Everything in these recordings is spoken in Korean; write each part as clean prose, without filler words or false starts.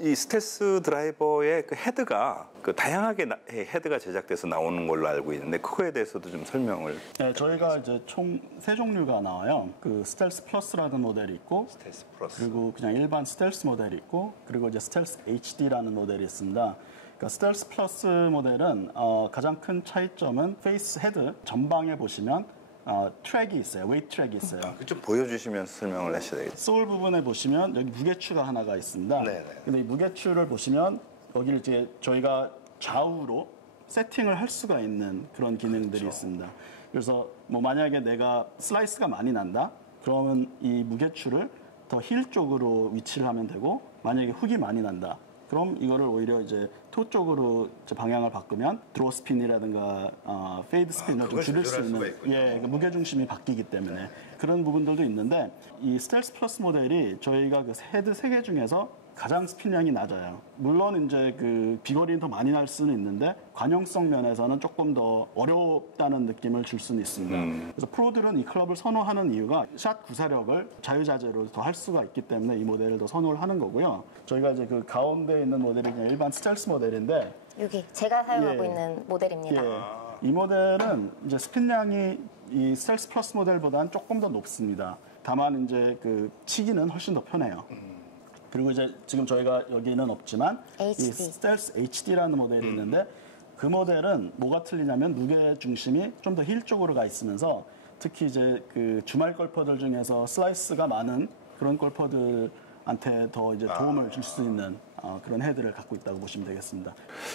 이 스텔스 드라이버의 그 헤드가 그 다양하게 헤드가 제작돼서 나오는 걸로 알고 있는데 그거에 대해서도 좀 설명을. 네, 저희가 이제 총 세 종류가 나와요. 그 스텔스 플러스라는 모델이 있고, 스텔스 플러스. 그리고 그냥 일반 스텔스 모델이 있고, 그리고 이제 스텔스 HD라는 모델이 있습니다. 그러니까 스텔스 플러스 모델은 가장 큰 차이점은 페이스 헤드 전방에 보시면 트랙이 있어요. 웨이트 트랙이 있어요. 좀 보여주시면서 설명을 하셔야 되겠죠. 소울 부분에 보시면 여기 무게추가 하나가 있습니다. 네네. 근데 이 무게추를 보시면 여기를 이제 저희가 좌우로 세팅을 할 수가 있는 그런 기능들이 있습니다. 그래서 뭐 만약에 내가 슬라이스가 많이 난다? 그러면 이 무게추를 더 힐 쪽으로 위치를 하면 되고, 만약에 훅이 많이 난다. 그럼 이거를 오히려 이제 토 쪽으로 이제 방향을 바꾸면 드로우 스핀이라든가 페이드 스핀을 좀 줄일 수 있는, 그 무게 중심이 바뀌기 때문에 그런 부분들도 있는데, 이 스텔스 플러스 모델이 저희가 그 헤드 3개 중에서 가장 스핀량이 낮아요. 물론 이제 그 비거리는 더 많이 날 수는 있는데 관용성 면에서는 조금 더 어렵다는 느낌을 줄 수는 있습니다. 그래서 프로들은 이 클럽을 선호하는 이유가 샷 구사력을 자유자재로 더 할 수가 있기 때문에 이 모델을 더 선호를 하는 거고요. 저희가 이제 그 가운데 있는 모델이 그냥 일반 스텔스 모델인데, 여기 제가 사용하고 있는 모델입니다. 이 모델은 이제 스핀량이 이 스텔스 플러스 모델보다는 조금 더 높습니다. 다만 이제 그 치기는 훨씬 더 편해요. 그리고 이제 지금 저희가 여기는 없지만 HD. 이 스텔스 HD라는 모델이 있는데, 그 모델은 뭐가 틀리냐면 무게 중심이 좀 더 힐 쪽으로 가 있으면서 특히 이제 그 주말 골퍼들 중에서 슬라이스가 많은 그런 골퍼들한테 더 이제 도움을 줄 수 있는 그런 헤드를 갖고 있다고 보시면 되겠습니다.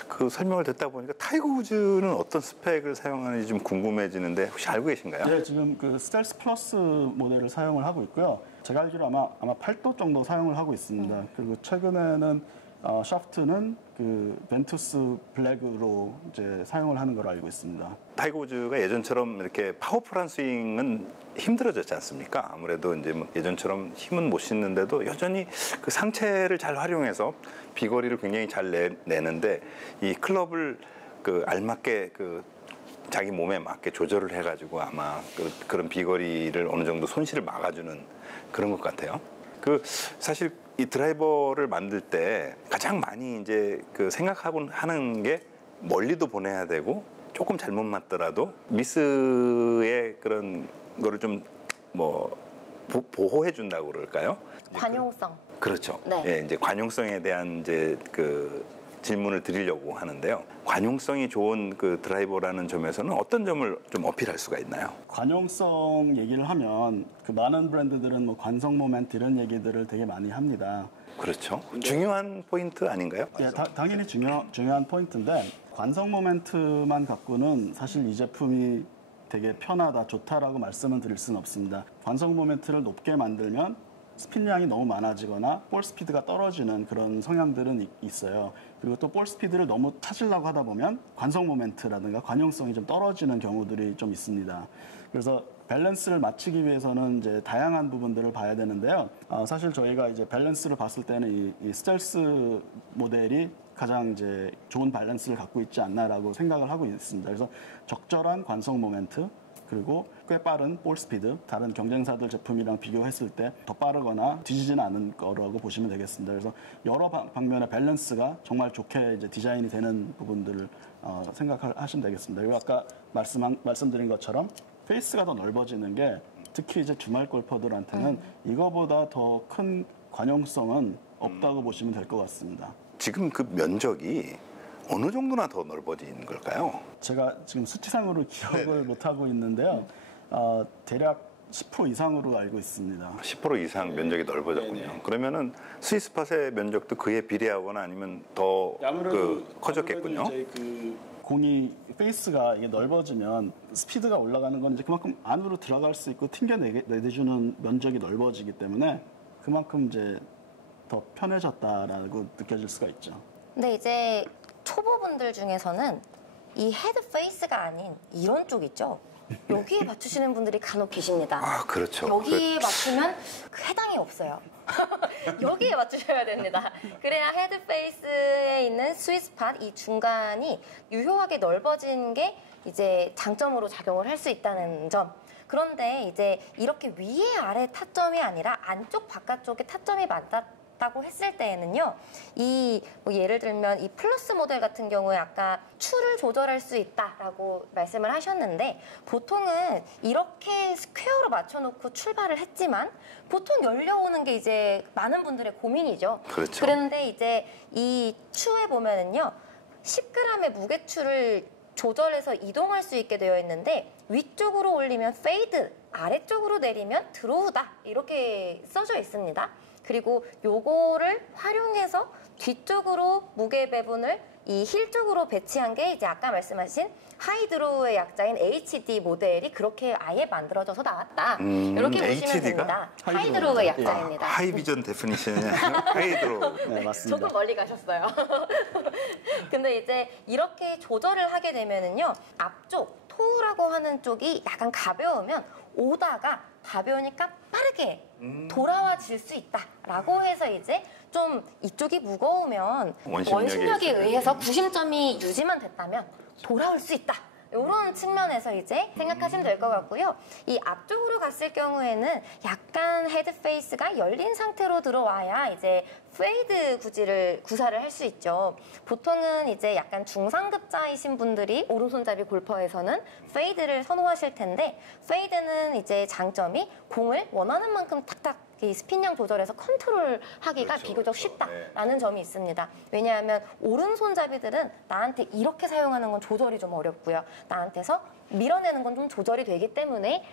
그 설명을 듣다 보니까 타이거 우즈는 어떤 스펙을 사용하는지 좀 궁금해지는데 혹시 알고 계신가요? 네, 지금 그 스텔스 플러스 모델을 사용을 하고 있고요. 제가 알기로 아마 8도 정도 사용을 하고 있습니다. 그리고 최근에는 샤프트는 그 벤투스 블랙으로 이제 사용을 하는 걸로 알고 있습니다. 타이거 우즈가 예전처럼 이렇게 파워풀한 스윙은 힘들어졌지 않습니까? 아무래도 이제 뭐 예전처럼 힘은 못 싣는데도 여전히 그 상체를 잘 활용해서 비거리를 굉장히 잘 내는데, 이 클럽을 그 알맞게 그 자기 몸에 맞게 조절을 해가지고 아마 그런 비거리를 어느 정도 손실을 막아주는 그런 것 같아요. 그 사실 이 드라이버를 만들 때 가장 많이 이제 그 생각하고 하는 게 멀리도 보내야 되고, 조금 잘못 맞더라도 미스의 그런 거를 좀 뭐 보호해 준다고 그럴까요? 관용성. 그렇죠. 네. 예, 이제 관용성에 대한 이제 그 질문을 드리려고 하는데요. 관용성이 좋은 그 드라이버라는 점에서는 어떤 점을 좀 어필할 수가 있나요? 관용성 얘기를 하면 그 많은 브랜드들은 뭐 관성 모멘트 이런 얘기들을 되게 많이 합니다. 그렇죠. 중요한 포인트 아닌가요? 예, 당연히 중요한 포인트인데, 관성 모멘트만 갖고는 사실 이 제품이 되게 편하다, 좋다라고 말씀을 드릴 수는 없습니다. 관성 모멘트를 높게 만들면 스핀량이 너무 많아지거나 볼 스피드가 떨어지는 그런 성향들은 있어요. 그리고 또 볼 스피드를 너무 찾으려고 하다 보면 관성 모멘트라든가 관용성이 좀 떨어지는 경우들이 좀 있습니다. 그래서 밸런스를 맞추기 위해서는 이제 다양한 부분들을 봐야 되는데요. 사실 저희가 이제 밸런스를 봤을 때는 이 스텔스 모델이 가장 이제 좋은 밸런스를 갖고 있지 않나라고 생각을 하고 있습니다. 그래서 적절한 관성 모멘트, 그리고 꽤 빠른 볼 스피드, 다른 경쟁사들 제품이랑 비교했을 때 더 빠르거나 뒤지지는 않은 거라고 보시면 되겠습니다. 그래서 여러 방면의 밸런스가 정말 좋게 이제 디자인이 되는 부분들을 생각하시면 되겠습니다. 그리고 아까 말씀드린 것처럼 페이스가 더 넓어지는 게 특히 이제 주말 골퍼들한테는 이거보다 더 큰 관용성은 없다고 보시면 될 것 같습니다. 지금 그 면적이 어느 정도나 더 넓어진 걸까요? 제가 지금 수치상으로 기억을 못하고 있는데요. 대략 10% 이상으로 알고 있습니다. 10% 이상 면적이 넓어졌군요. 네네. 그러면은 스위스팟의 면적도 그에 비례하거나 아니면 더 커졌겠군요. 아무래도 이제 그 공이 페이스가 이게 넓어지면 스피드가 올라가는 건 이제 그만큼 안으로 들어갈 수 있고 튕겨내주는 면적이 넓어지기 때문에 그만큼 이제 더 편해졌다라고 느껴질 수가 있죠. 근데 이제 초보분들 중에서는 이 헤드 페이스가 아닌 이런 쪽 있죠? 여기에 맞추시는 분들이 간혹 계십니다. 아, 그렇죠. 여기에 맞추면 그 해당이 없어요. 여기에 맞추셔야 됩니다. 그래야 헤드 페이스에 있는 스윗스팟 이 중간이 유효하게 넓어진 게 이제 장점으로 작용을 할 수 있다는 점. 그런데 이제 이렇게 위에 아래 타점이 아니라 안쪽 바깥쪽에 타점이 맞다 다고 했을 때에는요, 뭐 예를 들면 이 플러스 모델 같은 경우에 아까 추를 조절할 수 있다라고 말씀을 하셨는데, 보통은 이렇게 스퀘어로 맞춰놓고 출발을 했지만 보통 열려오는 게 이제 많은 분들의 고민이죠. 그렇죠. 그런데 이제 이 추에 보면은요, 10g의 무게추를 조절해서 이동할 수 있게 되어 있는데, 위쪽으로 올리면 페이드, 아래쪽으로 내리면 드로우다, 이렇게 써져 있습니다. 그리고 요거를 활용해서 뒤쪽으로 무게 배분을 이 힐 쪽으로 배치한 게 이제 아까 말씀하신 하이드로우의 약자인 HD 모델이 그렇게 아예 만들어져서 나왔다. 이렇게 보시면 HD가? 됩니다. 하이드로우의 약자입니다. 하이비전 데피니션이 하이드로. 네, 맞습니다. 조금 멀리 가셨어요. 근데 이제 이렇게 조절을 하게 되면은요, 앞쪽 토우라고 하는 쪽이 약간 가벼우면 오다가 가벼우니까 빠르게 돌아와질 수 있다라고 해서 이제 좀 이쪽이 무거우면 원심력에 의해서 구심점이 유지만 됐다면 돌아올 수 있다. 이런 측면에서 이제 생각하시면 될 것 같고요. 이 앞쪽으로 갔을 경우에는 약간 헤드 페이스가 열린 상태로 들어와야 이제 페이드 구사를 할 수 있죠. 보통은 이제 약간 중상급자이신 분들이 오른손잡이 골퍼에서는 페이드를 선호하실 텐데, 페이드는 이제 장점이 공을 원하는 만큼 탁탁 이 스핀량 조절해서 컨트롤하기가 그렇죠, 비교적 그렇죠. 쉽다라는 점이 있습니다. 왜냐하면 오른손잡이들은 나한테 이렇게 사용하는 건 조절이 좀 어렵고요. 나한테서 밀어내는 건 좀 조절이 되기 때문에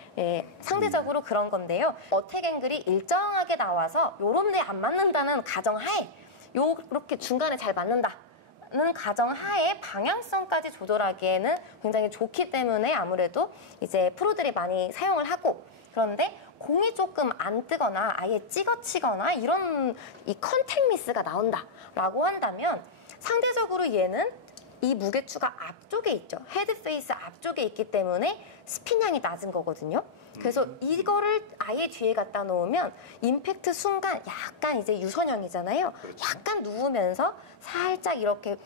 상대적으로 그런 건데요. 어택 앵글이 일정하게 나와서 요런 데 안 맞는다는 가정하에 요렇게 중간에 잘 맞는다는 가정하에 방향성까지 조절하기에는 굉장히 좋기 때문에 아무래도 이제 프로들이 많이 사용을 하고, 그런데 공이 조금 안 뜨거나 아예 찍어치거나 이런 이 컨택 미스가 나온다라고 한다면, 상대적으로 얘는 이 무게추가 앞쪽에 있죠. 헤드 페이스 앞쪽에 있기 때문에 스핀량이 낮은 거거든요. 그래서 이거를 아예 뒤에 갖다 놓으면 임팩트 순간 약간 이제 유선형이잖아요. 약간 누우면서 살짝 이렇게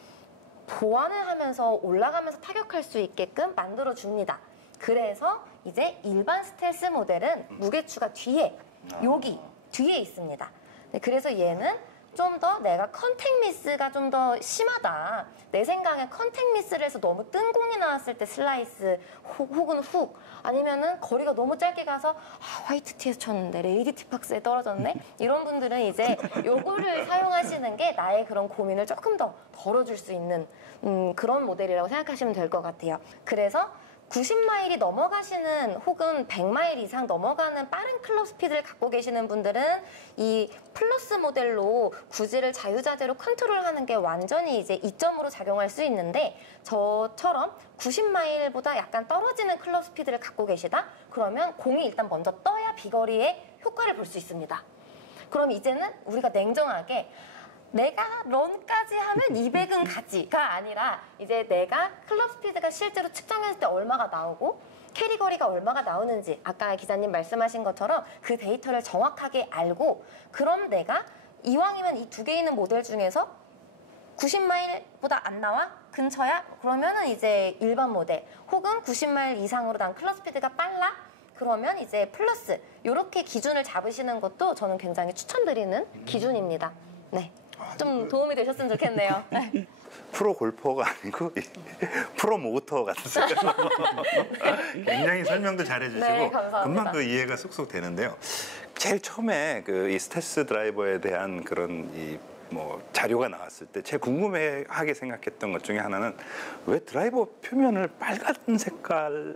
보완을 하면서 올라가면서 타격할 수 있게끔 만들어 줍니다. 그래서 이제 일반 스텔스 모델은 무게추가 뒤에, 여기 뒤에 있습니다. 네, 그래서 얘는 좀 더 내가 컨택 미스가 좀 더 심하다. 내 생각에 컨택 미스를 해서 너무 뜬 공이 나왔을 때 슬라이스 혹은 훅, 아니면은 거리가 너무 짧게 가서 화이트 티에서 쳤는데 레이디 티박스에 떨어졌네? 이런 분들은 이제 요거를 사용하시는 게 나의 그런 고민을 조금 더 덜어줄 수 있는 그런 모델이라고 생각하시면 될 것 같아요. 그래서 90마일이 넘어가시는 혹은 100마일 이상 넘어가는 빠른 클럽 스피드를 갖고 계시는 분들은 이 플러스 모델로 구질을 자유자재로 컨트롤하는 게 완전히 이제 이점으로 작용할 수 있는데, 저처럼 90마일보다 약간 떨어지는 클럽 스피드를 갖고 계시다? 그러면 공이 일단 먼저 떠야 비거리의 효과를 볼 수 있습니다. 그럼 이제는 우리가 냉정하게 내가 런까지 하면 200은 가지가 아니라, 이제 내가 클럽 스피드가 실제로 측정했을 때 얼마가 나오고 캐리 거리가 얼마가 나오는지 아까 기자님 말씀하신 것처럼 그 데이터를 정확하게 알고, 그럼 내가 이왕이면 이 두 개 있는 모델 중에서 90마일보다 안 나와? 근처야? 그러면은 이제 일반 모델, 혹은 90마일 이상으로 난 클럽 스피드가 빨라? 그러면 이제 플러스, 이렇게 기준을 잡으시는 것도 저는 굉장히 추천드리는 기준입니다. 네. 좀 도움이 되셨으면 좋겠네요. 프로 골퍼가 아니고 프로 모터 같으세요. 굉장히 설명도 잘해주시고 네, 감사합니다. 금방 그 이해가 쏙쏙 되는데요. 제일 처음에 그 이 스텔스 드라이버에 대한 그런 이 뭐 자료가 나왔을 때 제일 궁금해하게 생각했던 것 중에 하나는, 왜 드라이버 표면을 빨간 색깔,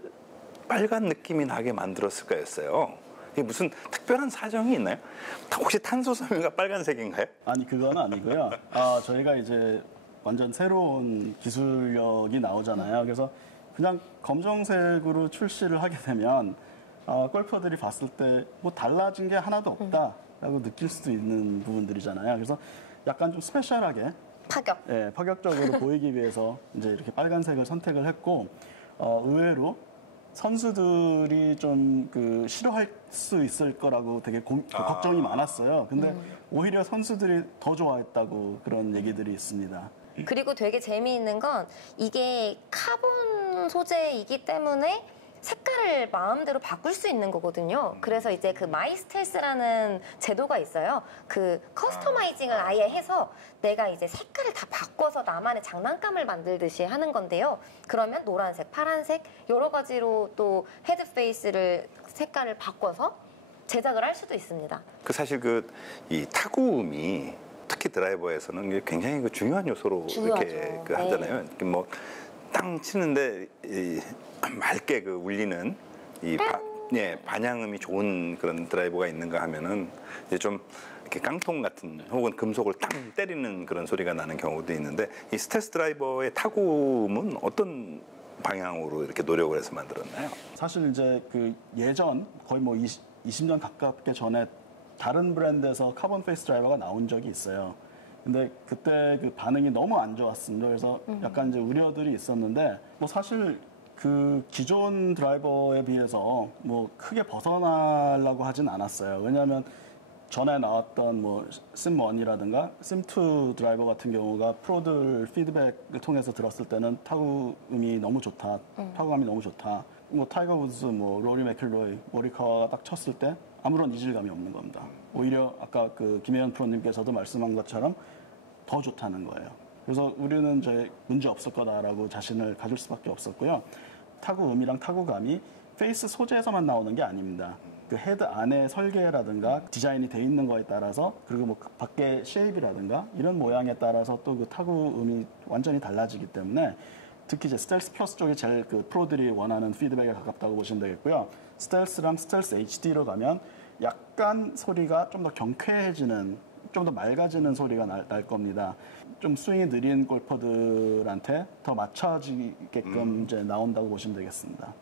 빨간 느낌이 나게 만들었을까였어요. 이게 무슨 특별한 사정이 있나요? 혹시 탄소 섬유가 빨간색인가요? 아니, 그건 아니고요. 저희가 이제 완전 새로운 기술력이 나오잖아요. 그래서 그냥 검정색으로 출시를 하게 되면 골퍼들이 봤을 때 뭐 달라진 게 하나도 없다라고 느낄 수도 있는 부분들이잖아요. 그래서 약간 좀 스페셜하게, 파격. 파격적으로 보이기 위해서 이제 이렇게 빨간색을 선택을 했고, 의외로 선수들이 좀 그 싫어할 수 있을 거라고 되게 걱정이 많았어요. 근데 오히려 선수들이 더 좋아했다고 그런 얘기들이 있습니다. 그리고 되게 재미있는 건 이게 카본 소재이기 때문에 색깔을 마음대로 바꿀 수 있는 거거든요. 그래서 이제 그 마이 스텔스라는 제도가 있어요. 그 커스터마이징을 아예 해서 내가 이제 색깔을 다 바꿔서 나만의 장난감을 만들듯이 하는 건데요. 그러면 노란색, 파란색 여러 가지로 또 헤드 페이스를 색깔을 바꿔서 제작을 할 수도 있습니다. 그 사실 그 이 타구음이 특히 드라이버에서는 이게 굉장히 그 중요한 요소로 중요하죠. 이렇게 그 네. 하잖아요. 이렇게 뭐 땅 치는데 이 맑게 그 울리는 이 반향음이 좋은 그런 드라이버가 있는가 하면은 이제 좀 이렇게 깡통 같은 혹은 금속을 땅 때리는 그런 소리가 나는 경우도 있는데 이 스텔스 드라이버의 타구음은 어떤 방향으로 이렇게 노력을 해서 만들었나요? 사실 이제 그 예전 거의 뭐 20년 가깝게 전에 다른 브랜드에서 카본 페이스 드라이버가 나온 적이 있어요. 근데 그때 그 반응이 너무 안 좋았습니다. 그래서 약간 이제 우려들이 있었는데 뭐 사실 그 기존 드라이버에 비해서 뭐 크게 벗어나려고 하진 않았어요. 왜냐하면 전에 나왔던 뭐 심1이라든가 심2 드라이버 같은 경우가 프로들 피드백을 통해서 들었을 때는 타구음이 너무 좋다, 타구감이 너무 좋다. 뭐 타이거 우즈, 뭐 로리 맥킬로이, 모리카와가 딱 쳤을 때 아무런 이질감이 없는 겁니다. 오히려 아까 그 김혜연 프로님께서도 말씀한 것처럼 더 좋다는 거예요. 그래서 우리는 이제 문제 없을 거다라고 자신을 가질 수밖에 없었고요. 타구음이랑 타구감이 페이스 소재에서만 나오는 게 아닙니다. 그 헤드 안에 설계라든가 디자인이 돼 있는 거에 따라서 그리고 뭐 밖에 쉐입이라든가 이런 모양에 따라서 또 그 타구음이 완전히 달라지기 때문에 특히 이제 스텔스 플러스 쪽이 제일 그 프로들이 원하는 피드백에 가깝다고 보시면 되겠고요. 스텔스랑 스텔스 HD로 가면 약간 소리가 좀 더 경쾌해지는, 좀 더 맑아지는 소리가 날 겁니다. 좀 스윙이 느린 골퍼들한테 더 맞춰지게끔 이제 나온다고 보시면 되겠습니다.